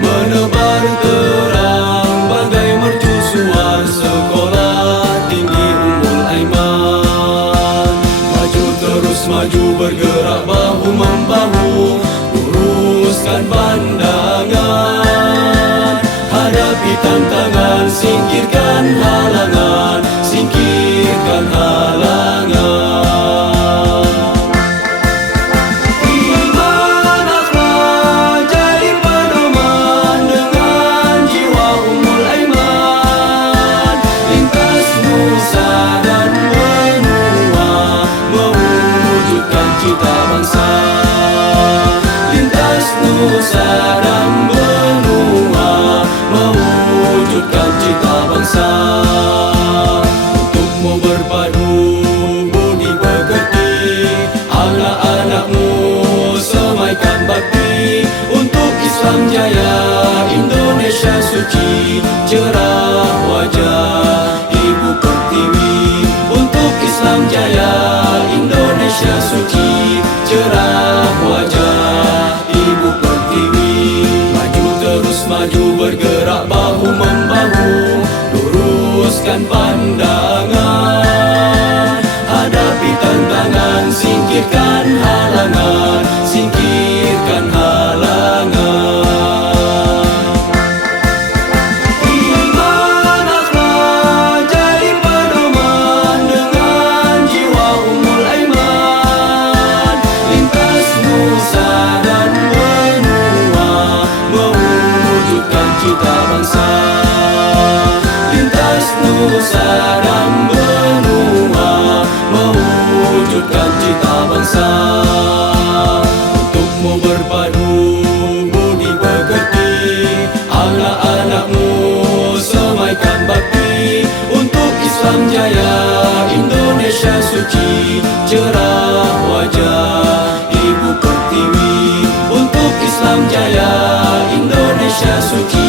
menebar terang bagai mercusuar sekolah tinggi Ummul Aiman. Maju terus maju bergerak bahu membahu, luruskan pandangan, hadapi tantangan, singkirkan halangan, singkirkan halangan. Iman akhlak jadi pedoman dengan jiwa Ummul Aiman. Lintas nusa dan benua mewujudkan cita bangsa. Lintas nusa dan benua mewujudkan cita bangsa. Untukmu berpadu budi pekerti, anak-anakmu semaikan bakti. Untuk Islam jaya, Indonesia suci, cerah wajah Ibu Pertiwi. Untuk Islam jaya, Indonesia suci, cerah wajah Ibu Pertiwi. Maju terus maju bergerak bahu membahu, luruskan pandangan, hadapi tantangan, singkirkan halangan, singkirkan halangan. Iman akhlak jadi pedoman dengan jiwa Ummul Aiman. Lintas nusa dan benua mewujudkan cita bangsa. Lintas nusa dan benua mewujudkan cita bangsa. Untukmu berpadu budi pekerti, anak-anakmu semaikan bakti. Untuk Islam jaya, Indonesia suci, cerah wajah Ibu Pertiwi. Untuk Islam jaya, Indonesia suci,